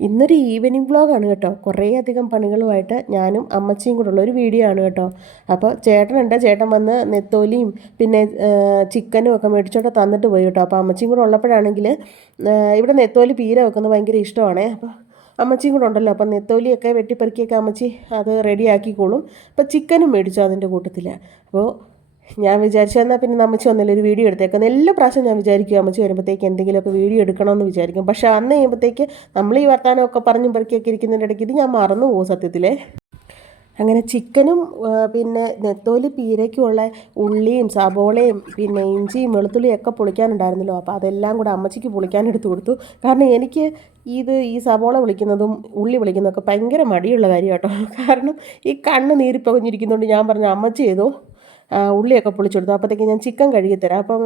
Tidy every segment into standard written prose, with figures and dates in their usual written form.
ഇന്നൊരു ഈവനിങ് വ്ളോഗാണ് കേട്ടോ. കുറേയധികം പണികളുമായിട്ട് ഞാനും അമ്മച്ചിയും കൂടെ ഉള്ളൊരു വീഡിയോ ആണ് കേട്ടോ. അപ്പോൾ ചേട്ടനുണ്ട്, ചേട്ടൻ വന്ന് നെത്തോലിയും പിന്നെ ചിക്കനും ഒക്കെ മേടിച്ചോണ്ട് തന്നിട്ട് പോയി കേട്ടോ. അപ്പോൾ അമ്മച്ചിയും കൂടെ ഉള്ളപ്പോഴാണെങ്കിൽ ഇവിടെ നെത്തോലി പീര വെക്കുന്നത് ഭയങ്കര ഇഷ്ടമാണേ. അപ്പോൾ അമ്മച്ചിയും കൂടെ ഉണ്ടല്ലോ, അപ്പം നെത്തോലിയൊക്കെ വെട്ടിപ്പെറുക്കിയൊക്കെ അമ്മച്ചി അത് റെഡിയാക്കിക്കോളും. അപ്പോൾ ചിക്കനും മേടിച്ചു അതിൻ്റെ കൂട്ടത്തിൽ. അപ്പോൾ ഞാൻ വിചാരിച്ചു എന്നാൽ പിന്നെ അമ്മച്ചി വന്നില്ല ഒരു വീഡിയോ എടുത്തേക്കുന്നത്. എല്ലാ പ്രാവശ്യം ഞാൻ വിചാരിക്കും അമ്മച്ചി വരുമ്പോഴത്തേക്ക് എന്തെങ്കിലുമൊക്കെ വീഡിയോ എടുക്കണമെന്ന് വിചാരിക്കും. പക്ഷേ അന്ന് കഴിയുമ്പോഴത്തേക്ക് നമ്മൾ ഈ വർത്താനമൊക്കെ പറഞ്ഞും പെറുക്കിയൊക്കെ ഇരിക്കുന്നതിൻ്റെ ഇടയ്ക്ക് ഇത് ഞാൻ മറന്നു പോകും സത്യത്തിലേ. അങ്ങനെ ചിക്കനും പിന്നെ നെത്തോലി പീരയ്ക്കുമുള്ള ഉള്ളിയും സബോളയും പിന്നെ ഇഞ്ചിയും വെളുത്തുള്ളിയും ഒക്കെ പൊളിക്കാനുണ്ടായിരുന്നല്ലോ. അപ്പോൾ അതെല്ലാം കൂടെ അമ്മച്ചിക്ക് പൊളിക്കാൻ എടുത്തു കൊടുത്തു. കാരണം എനിക്ക് ഈ സബോള വിളിക്കുന്നതും ഉള്ളി വിളിക്കുന്നതൊക്കെ ഭയങ്കര മടിയുള്ള കാര്യം കേട്ടോ. കാരണം ഈ കണ്ണ് നീരിപ്പകഞ്ഞിരിക്കുന്നതുകൊണ്ട് ഞാൻ പറഞ്ഞു അമ്മച്ചി ചെയ്തോ, ഉള്ളിയൊക്കെ പൊളിച്ചെടുത്തു. അപ്പോഴത്തേക്ക് ഞാൻ ചിക്കൻ കഴുകി തരാം. അപ്പം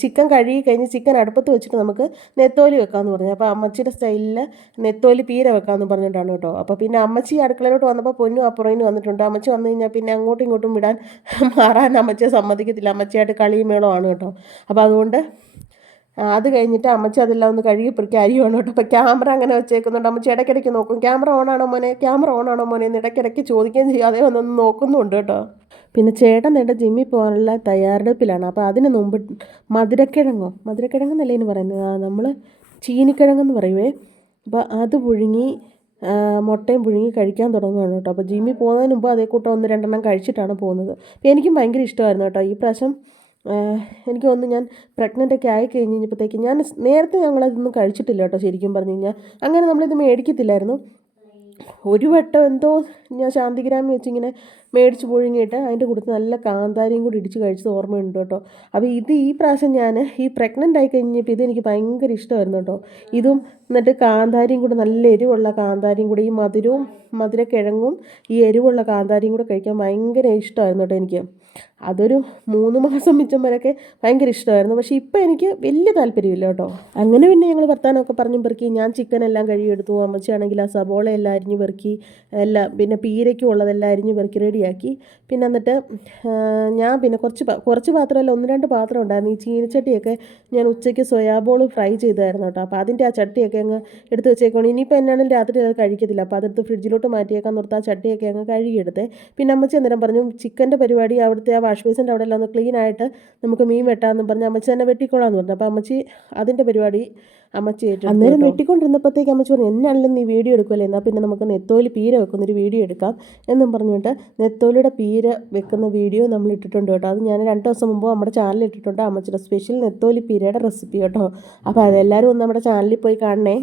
ചിക്കൻ കഴുകി കഴിഞ്ഞ് ചിക്കൻ അടുപ്പത്ത് വെച്ചിട്ട് നമുക്ക് നെത്തോലി വെക്കാമെന്ന് പറഞ്ഞു. അപ്പോൾ അമ്മച്ചിയുടെ സ്റ്റൈലിൽ നെത്തോലി പീര വെക്കാമെന്ന് പറഞ്ഞിട്ടാണ് കേട്ടോ. അപ്പോൾ പിന്നെ അമ്മച്ചി അടുക്കളയിലോട്ട് വന്നപ്പോൾ പൊന്നും അപ്പുറയിന് വന്നിട്ടുണ്ട്. അമ്മച്ചി വന്നു കഴിഞ്ഞാൽ പിന്നെ അങ്ങോട്ടും ഇങ്ങോട്ടും വിടാൻ മാറാൻ അമ്മച്ചിയെ സമ്മതിക്കത്തില്ല. അമ്മച്ചിയായിട്ട് കളിയും മേളമാണ് കേട്ടോ. അപ്പോൾ അതുകൊണ്ട് അത് കഴിഞ്ഞിട്ട് അമ്മച്ചി അതെല്ലാം ഒന്ന് കഴുകി പെറുക്കി അരിയാണ് കേട്ടോ. അപ്പോൾ ക്യാമറ അങ്ങനെ വെച്ചേക്കുന്നുണ്ട്. അമ്മച്ചി ഇടയ്ക്കിടയ്ക്ക് നോക്കും, ക്യാമറ ഓണാണോ മോനെ എന്ന് ഇടയ്ക്കിടയ്ക്ക് ചോദിക്കുകയും ചെയ്യും. അതേ ഒന്നൊന്ന് നോക്കുന്നുണ്ട് കേട്ടോ. പിന്നെ ചേട്ടൻ നേട്ട ജിമ്മിൽ പോകാനുള്ള തയ്യാറെടുപ്പിലാണ്. അപ്പോൾ അതിന് മുമ്പ് മധുരക്കിഴങ്ങെന്നല്ലേ ഇനി പറയുന്നത്, നമ്മൾ ചീനിക്കിഴങ്ങെന്ന് പറയുവേ. അപ്പോൾ അത് പുഴുങ്ങി മുട്ടയും പുഴുങ്ങി കഴിക്കാൻ തുടങ്ങുകയാണ് കേട്ടോ. അപ്പോൾ ജിമ്മിൽ പോകുന്നതിന് മുമ്പ് അതേ കൂട്ടം 1-2 കഴിച്ചിട്ടാണ് പോകുന്നത്. അപ്പോൾ എനിക്കും ഭയങ്കര ഇഷ്ടമായിരുന്നു കേട്ടോ. ഈ പ്രാവശ്യം എനിക്ക് തോന്നുന്നു ഞാൻ പ്രഗ്നൻ്റൊക്കെ ആയി കഴിഞ്ഞ് കഴിഞ്ഞപ്പോഴത്തേക്ക് നേരത്തെ ഞങ്ങളതൊന്നും കഴിച്ചിട്ടില്ല കേട്ടോ. ശരിക്കും പറഞ്ഞു കഴിഞ്ഞാൽ അങ്ങനെ നമ്മളിത് മേടിക്കത്തില്ലായിരുന്നു. ഒരു വട്ടം എന്തോ ഞാൻ ശാന്തിഗ്രാമി വെച്ചിങ്ങനെ മേടിച്ച് പുഴുങ്ങിയിട്ട് അതിൻ്റെ കൂട്ടത്തിൽ നല്ല കാന്താരിയും കൂടി ഇടിച്ച് കഴിച്ചത് ഓർമ്മയുണ്ട് കേട്ടോ. അപ്പോൾ ഈ പ്രാവശ്യം ഞാൻ ഈ പ്രഗ്നൻ്റ് ആയി കഴിഞ്ഞപ്പോൾ ഇതെനിക്ക് ഭയങ്കര ഇഷ്ടമായിരുന്നു കേട്ടോ. ഇതും എന്നിട്ട് കാന്താരിയും കൂടെ നല്ല എരിവുള്ള കാന്താരിയും കൂടെ ഈ മധുരക്കിഴങ്ങും ഈ എരിവുള്ള കാന്താരിയും കൂടെ കഴിക്കാൻ ഭയങ്കര ഇഷ്ടമായിരുന്നു കേട്ടോ എനിക്ക്. അതൊരു 3 മാസം മിച്ചം വരെയൊക്കെ ഭയങ്കര ഇഷ്ടമായിരുന്നു. പക്ഷേ ഇപ്പോൾ എനിക്ക് വലിയ താല്പര്യമില്ല കേട്ടോ. അങ്ങനെ പിന്നെ ഞങ്ങൾ വർത്താനമൊക്കെ പറഞ്ഞും പെറുക്കി ഞാൻ ചിക്കൻ എല്ലാം കഴുകിയെടുത്തു. അമ്മച്ചിയാണെങ്കിൽ ആ സബോള എല്ലാം അരിഞ്ഞ് പെറുക്കി എല്ലാം പിന്നെ പീരയ്ക്കും ഉള്ളതെല്ലാം അരിഞ്ഞ് പെറുക്കി റെഡിയാക്കി. പിന്നെ എന്നിട്ട് ഞാൻ പിന്നെ കുറച്ച് പാത്രമല്ല 1-2 പാത്രം ഉണ്ടായിരുന്നു. ഈ ചീനിച്ചട്ടിയൊക്കെ ഞാൻ ഉച്ചയ്ക്ക് സോയാബോൾ ഫ്രൈ ചെയ്തായിരുന്നു കേട്ടോ. അപ്പോൾ അതിൻ്റെ ആ ചട്ടിയൊക്കെ അങ്ങ് എടുത്ത് വെച്ചേക്കണം. ഇനിയിപ്പോൾ എന്നാണെങ്കിലും രാത്രി അത് കഴിക്കത്തില്ല. അപ്പോൾ അതെടുത്ത് ഫ്രിഡ്ജിലോട്ട് മാറ്റിയേക്കാൻ നിർത്താൻ ആ ചട്ടിയൊക്കെ അങ്ങ് കഴുകിയെടുത്തേ. പിന്നെ അമ്മച്ചി അന്നേരം പറഞ്ഞു ചിക്കൻ്റെ പരിപാടി അവിടുത്തെ ആ വാഷ് ബേസിൻ്റെ അവിടെ എല്ലാം ഒന്ന് ക്ലീൻ ആയിട്ട് നമുക്ക് മീൻ വെട്ടാമെന്നും പറഞ്ഞ് അമ്മച്ചി തന്നെ വെട്ടിക്കോളാമെന്ന് പറഞ്ഞു. അപ്പോൾ അമ്മച്ചി അതിൻ്റെ പരിപാടി അമ്മച്ചി ഏറ്റെടുത്തു. അന്നേരം വെട്ടിക്കൊണ്ടിരുന്നപ്പോഴത്തേക്ക് അമ്മച്ചി പറഞ്ഞു എന്നാണെങ്കിലും നീ വീഡിയോ എടുക്കുമല്ലേ, എന്നാൽ പിന്നെ നമുക്ക് നെത്തോലി പീര വെക്കുന്നൊരു വീഡിയോ എടുക്കാം എന്നും പറഞ്ഞിട്ട് നെത്തോലിയുടെ പീര വെക്കുന്ന വീഡിയോ നമ്മൾ ഇട്ടിട്ടുണ്ട് കേട്ടോ. അത് ഞാൻ 2 ദിവസം മുമ്പ് നമ്മുടെ ചാനലിൽ ഇട്ടിട്ടുണ്ട്. അമ്മച്ചിയുടെ സ്പെഷ്യൽ നെത്തോലി പീരയുടെ റെസിപ്പി കേട്ടോ. അപ്പോൾ അതെല്ലാവരും ഒന്ന് നമ്മുടെ ചാനലിൽ പോയി കാണണേ.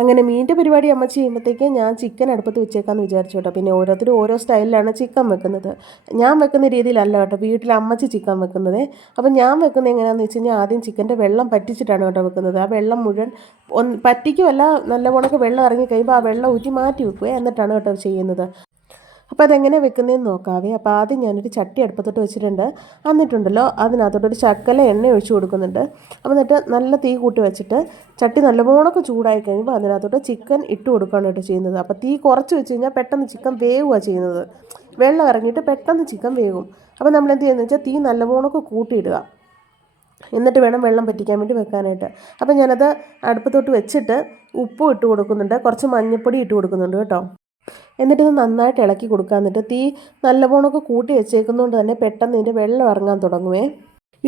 അങ്ങനെ മീനിൻ്റെ പരിപാടി അമ്മച്ചി ചെയ്യുമ്പോഴത്തേക്ക് ഞാൻ ചിക്കൻ അടുപ്പത്ത് വെച്ചേക്കാമെന്ന് വിചാരിച്ചു കേട്ടോ. പിന്നെ ഓരോരുത്തരും ഓരോ സ്റ്റൈലിലാണ് ചിക്കൻ വെക്കുന്നത്. ഞാൻ വെക്കുന്ന രീതിയിലല്ല കേട്ടോ വീട്ടിൽ അമ്മച്ചി ചിക്കൻ വെക്കുന്നത്. അപ്പം ഞാൻ വെക്കുന്നത് എങ്ങനെയാണെന്ന് വെച്ച് കഴിഞ്ഞാൽ ആദ്യം ചിക്കൻ്റെ വെള്ളം പറ്റിച്ചിട്ടാണ് കേട്ടോ വെക്കുന്നത്. ആ വെള്ളം മുഴുവൻ പറ്റിക്കുമല്ല, നല്ലവണ്ണക്ക് വെള്ളം ഇറങ്ങി കഴിയുമ്പോൾ ആ വെള്ളം ഊറ്റി മാറ്റി വെക്കുക, എന്നിട്ടാണ് കേട്ടോ ചെയ്യുന്നത്. അപ്പോൾ അതെങ്ങനെ വെക്കുന്നതെന്ന് നോക്കാവേ. അപ്പോൾ ആദ്യം ഞാനൊരു ചട്ടി അടുപ്പത്തോട്ട് വെച്ചിട്ടുണ്ട്. എന്നിട്ടുണ്ടല്ലോ അതിനകത്തോട്ടൊരു ശകല എണ്ണ ഒഴിച്ച് കൊടുക്കുന്നുണ്ട്. അപ്പോൾ എന്നിട്ട് നല്ല തീ കൂട്ടി വെച്ചിട്ട് ചട്ടി നല്ലവണ്ണമൊക്കെ ചൂടായി കഴിയുമ്പോൾ അതിനകത്തോട്ട് ചിക്കൻ ഇട്ട് കൊടുക്കുകയാണ് കേട്ടോ ചെയ്യുന്നത്. അപ്പോൾ തീ കുറച്ച് വെച്ച് കഴിഞ്ഞാൽ പെട്ടെന്ന് ചിക്കൻ വേവുകയാണ് ചെയ്യുന്നത്. വെള്ളം ഇറങ്ങിയിട്ട് പെട്ടെന്ന് ചിക്കൻ വേവും. അപ്പോൾ നമ്മൾ എന്ത് ചെയ്യുന്നത് വെച്ചാൽ തീ നല്ലവണ്ണമൊക്കെ കൂട്ടിയിടുക, എന്നിട്ട് വേണം വെള്ളം പറ്റിക്കാൻ വേണ്ടി വെക്കാനായിട്ട്. അപ്പോൾ ഞാനത് അടുപ്പത്തോട്ട് വെച്ചിട്ട് ഉപ്പും ഇട്ട് കൊടുക്കുന്നുണ്ട്, കുറച്ച് മഞ്ഞൾപ്പൊടി ഇട്ട് കൊടുക്കുന്നുണ്ട് കേട്ടോ. എന്നിട്ടിത് നന്നായിട്ട് ഇളക്കി കൊടുക്കുക. എന്നിട്ട് തീ നല്ലവണ്ണമൊക്കെ കൂട്ടി വെച്ചേക്കുന്നതുകൊണ്ട് തന്നെ പെട്ടെന്ന് ഇതിൻ്റെ വെള്ളം ഇറങ്ങാൻ തുടങ്ങുവേ.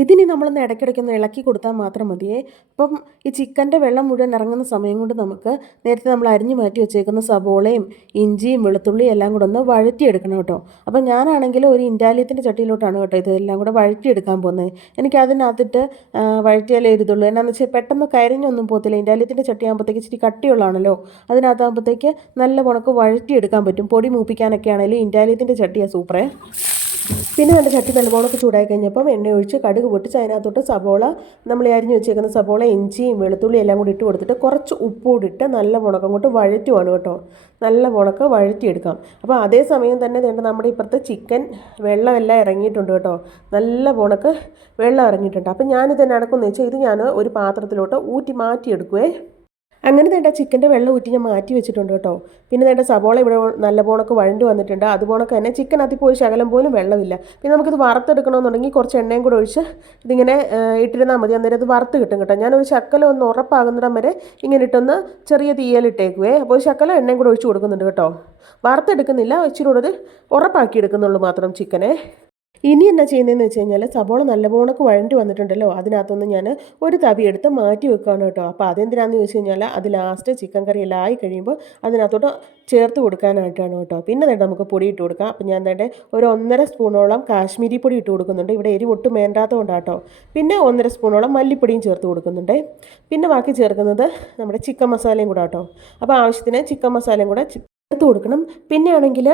ഇതിനി നമ്മളൊന്ന് ഇടയ്ക്കിടയ്ക്കൊന്ന് ഇളക്കി കൊടുത്താൽ മാത്രം മതിയേ. അപ്പം ഈ ചിക്കൻ്റെ വെള്ളം മുഴുവൻ ഇറങ്ങുന്ന സമയം കൊണ്ട് നമുക്ക് നേരത്തെ നമ്മൾ അരിഞ്ഞു മാറ്റി വെച്ചേക്കുന്ന സബോളയും ഇഞ്ചിയും വെളുത്തുള്ളിയും എല്ലാം കൂടെ ഒന്ന് വഴറ്റിയെടുക്കണം കേട്ടോ. അപ്പം ഞാനാണെങ്കിൽ ഒരു ഇൻഡാലിയത്തിൻ്റെ ചട്ടിയിലോട്ടാണ് കേട്ടോ ഇതെല്ലാം കൂടെ വഴറ്റിയെടുക്കാൻ പോകുന്നത്. എനിക്ക് അതിനകത്തിട്ട് വഴറ്റിയാലേ എഴുതുള്ളൂ. എന്നാന്ന് വെച്ചാൽ പെട്ടെന്ന് കരിഞ്ഞൊന്നും പോകത്തില്ല. ഇൻഡാലിയത്തിൻ്റെ ചട്ടി ആകുമ്പോഴത്തേക്ക് ഇച്ചിരി കട്ടിയുള്ളതാണല്ലോ, അതിനകത്താകുമ്പോഴത്തേക്ക് നല്ല ഉണക്ക് വഴറ്റിയെടുക്കാൻ പറ്റും. പൊടി മൂപ്പിക്കാനൊക്കെ ആണെങ്കിലും ഇൻഡാലിയത്തിൻ്റെ ചട്ടിയാണ് സൂപ്പറേ. പിന്നെ നല്ല ചട്ടി നല്ലവണ്ണമൊക്കെ ചൂടായി കഴിഞ്ഞപ്പം എണ്ണ ഒഴിച്ച് കടുക് പൊട്ടിച്ച് അതിനകത്തോട്ട് സബോള നമ്മൾ അരിഞ്ഞ് വെച്ചേക്കുന്ന സബോള ഇഞ്ചിയും വെളുത്തുള്ളിയും എല്ലാം കൂടി ഇട്ട് കൊടുത്തിട്ട് കുറച്ച് ഉപ്പ് കൂടി ഇട്ട് നല്ല മുണക്കം കൊണ്ട് വഴറ്റുവാണ് കേട്ടോ. നല്ല മുണക്ക് വഴറ്റിയെടുക്കാം. അപ്പോൾ അതേ സമയം തന്നെ വേണ്ട നമ്മുടെ ഇപ്പുറത്ത് ചിക്കൻ വെള്ളമെല്ലാം ഇറങ്ങിയിട്ടുണ്ട് കേട്ടോ. നല്ല മുണക്ക് വെള്ളം ഇറങ്ങിയിട്ടുണ്ട്. അപ്പം ഞാനിത് നടക്കുമെന്ന് വെച്ചാൽ ഇത് ഞാൻ ഒരു പാത്രത്തിലോട്ട് ഊറ്റി മാറ്റിയെടുക്കുവേ. അങ്ങനെ വേണ്ട ചിക്കൻ്റെ വെള്ളം ഊറ്റി ഞാൻ മാറ്റി വെച്ചിട്ടുണ്ട് കേട്ടോ. പിന്നെ വേണ്ട സബോള ഇവിടെ നല്ല പോണക്ക് വഴണ്ട് വന്നിട്ടുണ്ട്. അതുപോണക്ക് തന്നെ ചിക്കനകത്ത് പോയി ശകലം പോലും വെള്ളമില്ല. പിന്നെ നമുക്കിത് വറുത്തെടുക്കണമെന്നുണ്ടെങ്കിൽ കുറച്ച് എണ്ണയും കൂടെ ഒഴിച്ച് ഇതിങ്ങനെ ഇട്ടിരുന്നാൽ മതി. അന്നേരം ഇത് വറുത്ത് കിട്ടും കേട്ടോ. ഞാനൊരു ശക്കലം ഒന്ന് ഉറപ്പാകുന്നിടം വരെ ഇങ്ങനെ ഇട്ടൊന്ന് ചെറിയ തീയലിട്ടേക്കുവേ. അപ്പോൾ ഒരു ശക്കലം എണ്ണയും കൂടെ ഒഴിച്ച് കൊടുക്കുന്നുണ്ട് കേട്ടോ. വറുത്തെടുക്കുന്നില്ല, ഇച്ചിരി കൂടെ ഇത് ഉറപ്പാക്കി എടുക്കുന്നുള്ളൂ മാത്രം ചിക്കനെ. ഇനി എന്നാ ചെയ്യുന്നതെന്ന് വെച്ച് കഴിഞ്ഞാൽ സബോള നല്ലപോണക്ക് വഴണ്ടി വന്നിട്ടുണ്ടല്ലോ, അതിനകത്തൊന്ന് ഞാൻ ഒരു തവി എടുത്ത് മാറ്റി വെക്കുകയാണ് കേട്ടോ. അപ്പോൾ അതെന്തിനാന്ന് ചോദിച്ചു കഴിഞ്ഞാൽ അത് ലാസ്റ്റ് ചിക്കൻ കറി എല്ലാം ആയി കഴിയുമ്പോൾ അതിനകത്തോട്ട് ചേർത്ത് കൊടുക്കാനായിട്ടാണ് കേട്ടോ. പിന്നെ വേണ്ട നമുക്ക് പൊടി ഇട്ട് കൊടുക്കാം. അപ്പോൾ ഞാൻ വേണ്ട ഒരു 1.5 സ്പൂണോളം കാശ്മീരി പൊടി ഇട്ട് കൊടുക്കുന്നുണ്ട്. ഇവിടെ എരി ഒട്ടും വേണ്ടാത്തതുകൊണ്ടാട്ടോ. പിന്നെ 1.5 സ്പൂണോളം മല്ലിപ്പൊടിയും ചേർത്ത് കൊടുക്കുന്നുണ്ട്. പിന്നെ ബാക്കി ചേർക്കുന്നത് നമ്മുടെ ചിക്കൻ മസാലയും കൂടെ കേട്ടോ. അപ്പോൾ ആവശ്യത്തിന് ചിക്കൻ മസാലയും കൂടെ ചേർത്ത് കൊടുക്കണം. പിന്നെ ആണെങ്കിൽ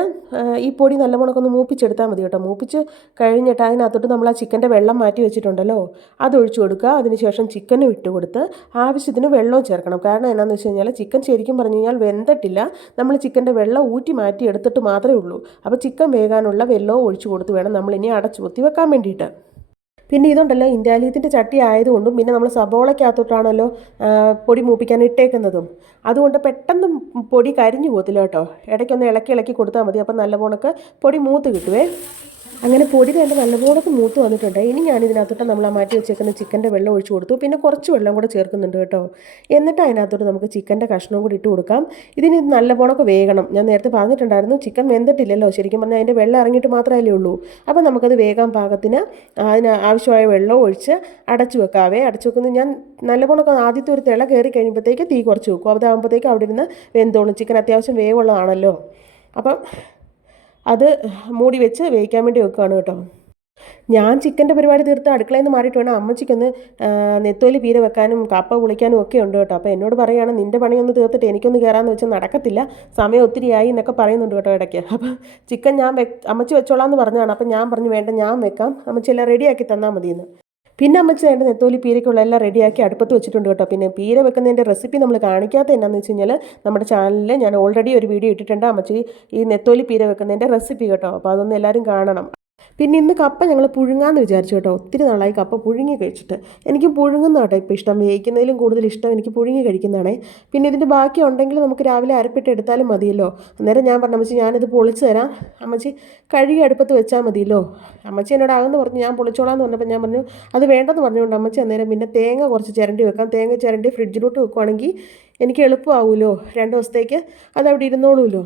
ഈ പൊടി നല്ലവണ്ണമൊക്കെ മൂപ്പിച്ചെടുത്താൽ മതി കേട്ടോ. മൂപ്പിച്ച് കഴിഞ്ഞിട്ട് അതിനകത്തോട്ട് നമ്മൾ ആ ചിക്കൻ്റെ വെള്ളം മാറ്റി വെച്ചിട്ടുണ്ടല്ലോ, അതൊഴിച്ചു കൊടുക്കുക. അതിനുശേഷം ചിക്കനും ഇട്ട് കൊടുത്ത് ആവശ്യത്തിന് വെള്ളവും ചേർക്കണം. കാരണം എന്നാന്ന് വെച്ച് കഴിഞ്ഞാൽ ചിക്കൻ ശരിക്കും പറഞ്ഞു കഴിഞ്ഞാൽ വെന്തിട്ടില്ല. നമ്മൾ ചിക്കൻ്റെ വെള്ളം ഊറ്റി മാറ്റി എടുത്തിട്ട് മാത്രമേ ഉള്ളൂ. അപ്പോൾ ചിക്കൻ വേകാനുള്ള വെള്ളവും ഒഴിച്ചു കൊടുത്ത് വേണം നമ്മളിനി അടച്ചു പൊത്തി വെക്കാൻ വേണ്ടിയിട്ട്. പിന്നെ ഇതുണ്ടല്ലോ ഇന്ത്യാലയത്തിൻ്റെ ചട്ടി ആയതുകൊണ്ടും പിന്നെ നമ്മൾ സബോളയ്ക്കകത്തോട്ടാണല്ലോ പൊടി മൂപ്പിക്കാൻ ഇട്ടേക്കുന്നതും, അതുകൊണ്ട് പെട്ടെന്ന് പൊടി കരിഞ്ഞു പോകത്തില്ല കേട്ടോ. ഇടയ്ക്കൊന്ന് ഇളക്കി ഇളക്കി കൊടുത്താൽ മതി. അപ്പം നല്ല പോണക്ക് പൊടി മൂത്ത് കിട്ടുവേ. അങ്ങനെ പൊടി വേണ്ട നല്ലപോലെ മൂത്ത് വന്നിട്ടുണ്ട്. ഇനി ഞാനിതിനകത്തോട്ട് നമ്മൾ ആ മാറ്റി വെച്ചേക്കുന്ന ചിക്കൻ്റെ വെള്ളം ഒഴിച്ച് കൊടുത്തു. പിന്നെ കുറച്ച് വെള്ളം കൂടെ ചേർക്കുന്നുണ്ട് കേട്ടോ. എന്നിട്ട് അതിനകത്തോട്ട് നമുക്ക് ചിക്കൻ്റെ കഷ്ണവും കൂടി ഇട്ട് കൊടുക്കാം. ഇതിന് നല്ലപോണൊക്കെ വേകണം. ഞാൻ നേരത്തെ പറഞ്ഞിട്ടുണ്ടായിരുന്നു ചിക്കൻ വെന്തിട്ടില്ലല്ലോ, ശരിക്കും പറഞ്ഞാൽ അതിൻ്റെ വെള്ളം ഇറങ്ങിയിട്ട് മാത്രമല്ലേ ഉള്ളൂ. അപ്പോൾ നമുക്കത് വേകാൻ പാകത്തിന് അതിന് ആവശ്യമായ വെള്ളം ഒഴിച്ച് അടച്ചു വെക്കാവേ. അടച്ചു വെക്കുന്നത് ഞാൻ നല്ലപോണൊക്കെ ആദ്യത്തെ ഒരു തിള കയറി കഴിയുമ്പോഴത്തേക്ക് തീ കുറച്ച് വെക്കും. അതാകുമ്പോഴത്തേക്ക് അവിടെ ഇരുന്ന് വെന്തോളും. ചിക്കൻ അത്യാവശ്യം വേവുള്ളതാണല്ലോ. അപ്പം അത് മൂടി വെച്ച് വേവിക്കാൻ വേണ്ടി വെക്കുകയാണ് കേട്ടോ. ഞാൻ ചിക്കൻ്റെ പരിപാടി തീർത്ത് അടുക്കളയിൽ നിന്ന് മാറിയിട്ട് വേണം അമ്മച്ചിക്കൊന്ന് നെത്തോലി പീര വെക്കാനും കപ്പ പുളിക്കാനും ഒക്കെ ഉണ്ട് കേട്ടോ. അപ്പോൾ എന്നോട് പറയുകയാണ് നിൻ്റെ പണിയൊന്ന് തീർത്തിട്ട് എനിക്കൊന്ന് കയറാമെന്ന് വെച്ചാൽ നടക്കത്തില്ല, സമയം ഒത്തിരിയായി എന്നൊക്കെ പറയുന്നുണ്ട് കേട്ടോ ഇടയ്ക്ക്. അപ്പോൾ ചിക്കൻ ഞാൻ അമ്മച്ചി വെച്ചോളാം എന്ന് പറഞ്ഞതാണ്. അപ്പം ഞാൻ പറഞ്ഞു വേണ്ട ഞാൻ വെക്കാം, അമ്മച്ചി എല്ലാം റെഡിയാക്കി തന്നാൽ മതിയെന്ന്. പിന്നെ അമ്മച്ചി വേണ്ട നെത്തോലി പീരയ്ക്കുള്ള എല്ലാം റെഡിയാക്കി അടുപ്പത്ത് വെച്ചിട്ടുണ്ട് കേട്ടോ. പിന്നെ പീര വെക്കുന്നതിൻ്റെ റെസിപ്പി നമ്മൾ കാണിക്കാത്ത എന്നാന്ന് വെച്ച് കഴിഞ്ഞാൽ നമ്മുടെ ചാനലിൽ ഞാൻ ഓൾറെഡി ഒരു വീഡിയോ ഇട്ടിട്ടുണ്ട് അമ്മച്ചി ഈ നെത്തോലി പീര വെക്കുന്നതിൻ്റെ റെസിപ്പി കേട്ടോ. അപ്പോൾ അതൊന്ന് എല്ലാവരും കാണണം. പിന്നെ ഇന്ന് കപ്പ ഞങ്ങൾ പുഴുങ്ങാമെന്ന് വിചാരിച്ചു കേട്ടോ. ഒത്തിരി നാളായി കപ്പ പുഴുങ്ങി കഴിച്ചിട്ട്. എനിക്ക് പുഴുങ്ങുന്ന കേട്ടോ ഇപ്പോൾ ഇഷ്ടം. വേവിക്കുന്നതിലും കൂടുതൽ ഇഷ്ടം എനിക്ക് പുഴുങ്ങി കഴിക്കുന്നതാണേ. പിന്നെ ഇതിൻ്റെ ബാക്കി ഉണ്ടെങ്കിൽ നമുക്ക് രാവിലെ അരപ്പിട്ട് എടുത്താലും മതിയല്ലോ. അന്നേരം ഞാൻ പറഞ്ഞു അമ്മച്ചി ഞാനിത് പൊളിച്ച് തരാം, അമ്മച്ചി കഴുകി അടുപ്പത്ത് വെച്ചാൽ മതിയല്ലോ. അമ്മച്ചി എന്നോട് ആകുമെന്ന് പറഞ്ഞു ഞാൻ പൊളിച്ചോളാം എന്ന് പറഞ്ഞപ്പോൾ ഞാൻ പറഞ്ഞു അത് വേണ്ടെന്ന് പറഞ്ഞുകൊണ്ട് അമ്മച്ചി അന്നേരം പിന്നെ തേങ്ങ കുറച്ച് ചിരണ്ടി വെക്കാം. തേങ്ങ ചിരണ്ടി ഫ്രിഡ്ജിലോട്ട് വെക്കുവാണെങ്കിൽ എനിക്ക് എളുപ്പമാവുമല്ലോ, 2 ദിവസത്തേക്ക് അതവിടെ ഇരുന്നോളൂല്ലോ.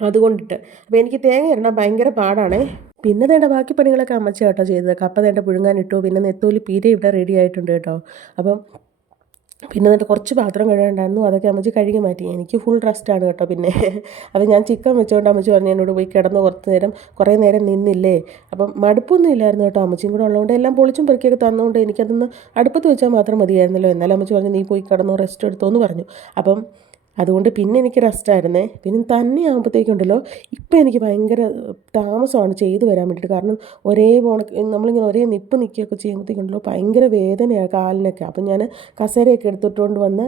അതുകൊണ്ടിട്ട് അപ്പോൾ എനിക്ക് തേങ്ങ ഇടണം ഭയങ്കര പാടാണേ. പിന്നെ വേണ്ട ബാക്കി പണികളൊക്കെ അമ്മച്ചി കേട്ടോ ചെയ്തത്. കപ്പ വേണ്ട പുഴുങ്ങാനിട്ടു. പിന്നെ നെത്തോലി പീര ഇവിടെ റെഡി ആയിട്ടുണ്ട് കേട്ടോ. അപ്പം പിന്നെ എന്നിട്ട് കുറച്ച് പാത്രം കഴുകാണ്ടായിരുന്നു, അതൊക്കെ അമ്മച്ചി കഴുകി മാറ്റി. എനിക്ക് ഫുൾ റെസ്റ്റാണ് കേട്ടോ. പിന്നെ അപ്പോൾ ഞാൻ ചിക്കൻ വെച്ചുകൊണ്ട് അമ്മച്ചി പറഞ്ഞു എന്നോട് പോയി കിടന്ന് കുറേ നേരം നിന്നില്ലേ. അപ്പം മടുപ്പൊന്നും ഇല്ലായിരുന്നു കേട്ടോ. അമ്മച്ചിയും കൂടെ ഉള്ളതുകൊണ്ട് എല്ലാം പൊളിച്ചും പെറുക്കിയൊക്കെ തന്നുകൊണ്ട് എനിക്കതൊന്ന് അടുപ്പത്ത് വെച്ചാൽ മാത്രം മതിയായിരുന്നല്ലോ. എന്നാലും അമ്മച്ചി പറഞ്ഞു നീ പോയി കിടന്നോ റെസ്റ്റ് എടുത്തോ എന്ന് പറഞ്ഞു. അപ്പം അതുകൊണ്ട് പിന്നെ എനിക്ക് റെസ്റ്റായിരുന്നേ. പിന്നെ തന്നെ ആകുമ്പോഴത്തേക്കുണ്ടല്ലോ ഇപ്പം എനിക്ക് ഭയങ്കര താമസമാണ് ചെയ്തു വരാൻ വേണ്ടിയിട്ട്. കാരണം നമ്മളിങ്ങനെ ഒരേ നിപ്പ് നിൽക്കുകയൊക്കെ ചെയ്യുമ്പോഴത്തേക്കുണ്ടല്ലോ ഭയങ്കര വേദനയാണ് കാലിനൊക്കെ. അപ്പം ഞാൻ കസേരയൊക്കെ എടുത്തിട്ടുകൊണ്ട് വന്ന്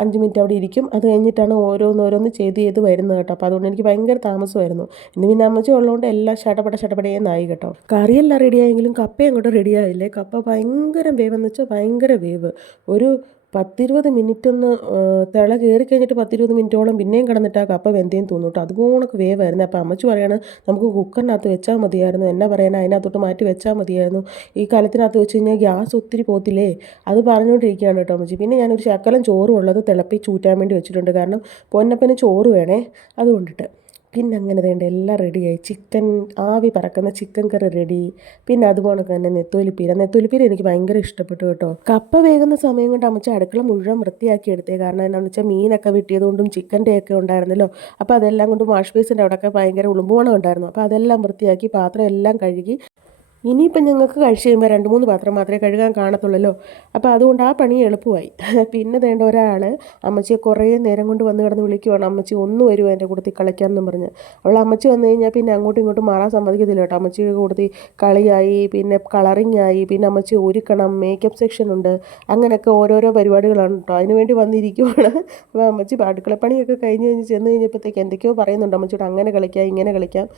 5 മിനിറ്റ് അവിടെ ഇരിക്കും. അത് കഴിഞ്ഞിട്ടാണ് ഓരോന്ന് ചെയ്ത് വരുന്നത് കേട്ടോ. അപ്പോൾ അതുകൊണ്ട് എനിക്ക് ഭയങ്കര താമസമായിരുന്നു. ഇന്ന് പിന്നെ അമ്മച്ചി ഉള്ളതുകൊണ്ട് എല്ലാം ഷടപടേന്നായി കേട്ടോ. കറിയെല്ലാം റെഡിയായെങ്കിലും കപ്പ അങ്ങോട്ട് റെഡിയായില്ലേ. കപ്പ ഭയങ്കര വേവെന്ന് വെച്ചാൽ ഭയങ്കര വേവ്. ഒരു 10-20 മിനിറ്റ് ഒന്ന് തിള കയറി കഴിഞ്ഞിട്ട് 10-20 മിനിറ്റോളം പിന്നെയും കിടന്നിട്ട് ആ കപ്പ വെന്തേന്ന് തോന്നും കേട്ടോ. അതുപോണക്ക് വേവായിരുന്നു. അപ്പോൾ അമ്മച്ചി പറയാണ് നമുക്ക് കുക്കറിനകത്ത് വെച്ചാൽ മതിയായിരുന്നു, എന്നാ പറയാനാ അതിനകത്തോട്ട് മാറ്റി വെച്ചാൽ മതിയായിരുന്നു, ഈ കലത്തിനകത്ത് വെച്ച് കഴിഞ്ഞാൽ ഗ്യാസ് ഒത്തിരി പോകത്തില്ലേ, അത് പറഞ്ഞുകൊണ്ടിരിക്കുകയാണ് കേട്ടോ അമ്മച്ചി. പിന്നെ ഞാനൊരു ശകലം ചോറും ഉള്ളത് ചൂറ്റാൻ വേണ്ടി വെച്ചിട്ടുണ്ട്. കാരണം പൊന്നപ്പന് ചോറ് വേണേ, അതുകൊണ്ടിട്ട്. പിന്നെ അങ്ങനെ വേണ്ട എല്ലാം റെഡിയായി. ചിക്കൻ ആവി പറക്കുന്ന ചിക്കൻ കറി റെഡി. പിന്നെ അതുപോലെ തന്നെ നെത്തോലിപ്പീര എനിക്ക് ഭയങ്കര ഇഷ്ടപ്പെട്ടു കേട്ടോ. കപ്പ വേകുന്ന സമയം കൊണ്ട് അമ്മച്ച അടുക്കള മുഴുവൻ വൃത്തിയാക്കി എടുത്തേ. കാരണം എന്താണെന്ന് വെച്ചാൽ മീനൊക്കെ വെട്ടിയതുകൊണ്ടും ചിക്കൻ്റെ ഒക്കെ ഉണ്ടായിരുന്നല്ലോ. അപ്പോൾ അതെല്ലാം കൊണ്ട് വാഷ് ബേസിൻ്റെ അവിടെയൊക്കെ ഭയങ്കര ഉളുമ്പുമണം ഉണ്ടായിരുന്നു. അപ്പോൾ അതെല്ലാം വൃത്തിയാക്കി പാത്രം എല്ലാം കഴുകി. ഇനിയിപ്പം ഞങ്ങൾക്ക് കഴിച്ച് കഴിയുമ്പോൾ 2-3 പാത്രം മാത്രമേ കഴുകാൻ കാണത്തുള്ളല്ലോ. അപ്പോൾ അതുകൊണ്ട് ആ പണി എളുപ്പമായി. പിന്നെ വേണ്ട ഒരാൾ അമ്മച്ചിയെ കുറേ നേരം കൊണ്ട് വന്ന് കിടന്ന് വിളിക്കുവാണ്, അമ്മച്ചി ഒന്ന് വരുമോ എൻ്റെ കൂട്ടത്തിൽ കളിക്കാമെന്നും പറഞ്ഞ്. അമ്മച്ചി വന്നു കഴിഞ്ഞാൽ പിന്നെ അങ്ങോട്ടും ഇങ്ങോട്ടും മാറാൻ സമ്മതിക്കത്തില്ല കേട്ടോ. അമ്മച്ചിയുടെ കൂട്ടത്തിൽ കളിയായി, പിന്നെ കളറിങ് ആയി, പിന്നെ അമ്മച്ചി ഒരുക്കണം, മേക്കപ്പ് സെക്ഷൻ ഉണ്ട്, അങ്ങനെയൊക്കെ ഓരോരോ പരിപാടികളാണ് കേട്ടോ. അതിനുവേണ്ടി വന്നിരിക്കുവാണ്. അപ്പോൾ അമ്മച്ചി അടുക്കളപ്പണിയൊക്കെ ചെന്ന് കഴിഞ്ഞപ്പോഴത്തേക്ക് എന്തൊക്കെയോ പറയുന്നുണ്ട്. അമ്മച്ചിയോട് അങ്ങനെ കളിക്കാം ഇങ്ങനെ കളിക്കാം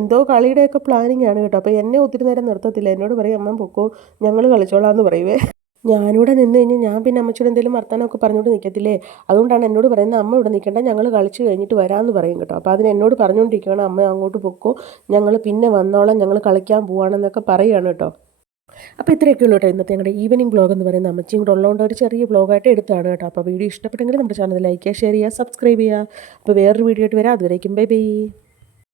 എന്തോ കളിയുടെയൊക്കെ പ്ലാനിങ് ആണ് കേട്ടോ. അപ്പോൾ എന്നെ ഒത്തിരി നേരം നിർത്തത്തില്ല. എന്നോട് പറയും അമ്മ പൊക്കോ ഞങ്ങൾ കളിച്ചോളാം എന്ന് പറയുവേ. ഞാനിവിടെ നിന്ന് കഴിഞ്ഞാൽ ഞാൻ പിന്നെ അമ്മച്ചിയോട് എന്തെങ്കിലും വർത്തമാനമൊക്കെ പറഞ്ഞുകൊണ്ട് നിൽക്കത്തില്ലേ. അതുകൊണ്ടാണ് എന്നോട് പറയുന്നത് അമ്മ ഇവിടെ നിൽക്കണ്ട, ഞങ്ങൾ കളിച്ച് കഴിഞ്ഞിട്ട് വരാമെന്ന് പറയും കേട്ടോ. അപ്പോൾ അതിന് എന്നോട് പറഞ്ഞുകൊണ്ടിരിക്കുകയാണ് അമ്മ അങ്ങോട്ട് പൊക്കോ, ഞങ്ങൾ പിന്നെ വന്നോളാം, ഞങ്ങൾ കളിക്കാൻ പോവാണെന്നൊക്കെ പറയുകയാണ് കേട്ടോ. അപ്പോൾ ഇത്രയൊക്കെ ഉള്ളൂ കേട്ടോ ഇന്നത്തെ ഞങ്ങളുടെ ഈവനിങ് വ്ളോഗ് എന്ന് പറയുന്നത്. അമ്മച്ചിയും കൂടെ ഉള്ളതുകൊണ്ട് ഒരു ചെറിയ വ്ളോഗായിട്ട് എടുത്താണ് കേട്ടോ. അപ്പോൾ വീഡിയോ ഇഷ്ടപ്പെട്ടെങ്കിൽ നമ്മുടെ ചാനൽ ലൈക്ക് ചെയ്യുക, ഷെയർ ചെയ്യുക, സബ്സ്ക്രൈബ് ചെയ്യുക. അപ്പോൾ വേറൊരു വീഡിയോ ആയിട്ട് വരാം. അതുവരേക്കും ബൈ ബൈ.